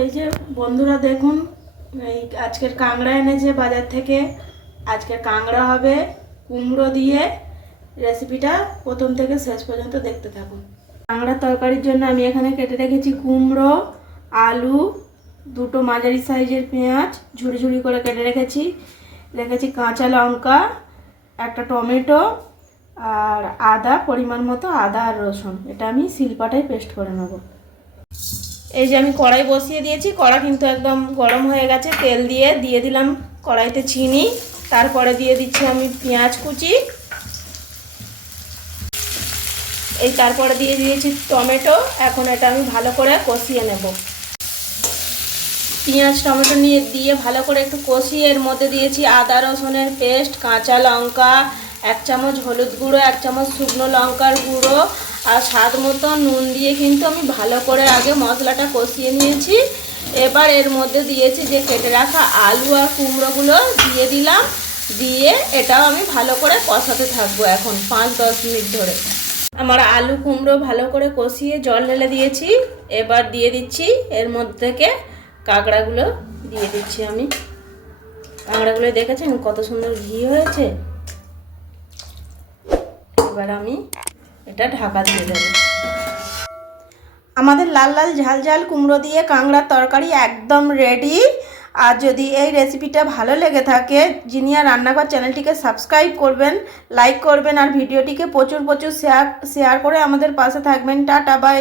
এই যে বন্ধুরা দেখুন, এই আজকের কাঁকড়া এনেছে বাজার থেকে। আজকের কাঁকড়া হবে কুমড়ো দিয়ে। রেসিপিটা প্রথম থেকে শেষ পর্যন্ত দেখতে থাকুন। কাঁকড়ার তরকারির জন্য আমি এখানে কেটে রেখেছি কুমড়ো, আলু, দুটো মাঝারি সাইজের পেঁয়াজ ঝুড়ি ঝুড়ি করে কেটে রেখেছি কাঁচা লঙ্কা, একটা টমেটো আর আদা, পরিমাণ মতো আদা আর রসুন। এটা আমি শিলপাটায় পেস্ট করে নেব। এই যে আমি কড়াই বসিয়ে দিয়েছি, কড়া কিন্তু একদম গরম হয়ে গেছে। তেল দিয়ে দিলাম কড়াইতে চিনি, তারপরে দিয়ে দিচ্ছি আমি পেঁয়াজ কুচি, তারপরে দিয়ে দিয়েছি টমেটো। এখন এটা আমি ভালো করে কষিয়ে নেব। পেঁয়াজ টমেটো দিয়ে ভালো করে একটু কষিয়ে এর মধ্যে দিয়েছি আদা রসুনের পেস্ট, কাঁচা লঙ্কা, 1 চামচ হলুদ গুঁড়ো, 1 চামচ শুকনো লঙ্কার গুঁড়ো আর স্বাদ মতো নুন দিয়ে কিন্তু আমি ভালো করে আগে মশলাটা কষিয়ে নিয়েছি। এবার এর মধ্যে দিয়েছি যে কেটে রাখা আলু আর কুমড়োগুলো দিয়ে দিলাম। দিয়ে এটাও আমি ভালো করে কষাতে থাকবো এখন 5-10 মিনিট ধরে। আমার আলু কুমড়ো ভালো করে কষিয়ে জল ঢেলে দিয়েছি। এবার দিয়ে দিচ্ছি এর মধ্যে থেকে কাঁকড়াগুলো দিয়ে দিচ্ছি আমি। কাঁকড়াগুলো দেখেছেন কত সুন্দর ঘি হয়েছে। এবার আমি এটা ঢাকা দিয়ে দেবো। আমাদের লাল লাল ঝাল ঝাল কুমড়ো দিয়ে কাঁকড়ার তরকারি একদম রেডি। আর যদি এই রেসিপিটা ভালো লেগে থাকে, জিনিয়া রান্নাঘর চ্যানেলটিকে সাবস্ক্রাইব করবেন, লাইক করবেন আর ভিডিওটিকে প্রচুর শেয়ার করে আমাদের পাশে থাকবেন। Tata, by.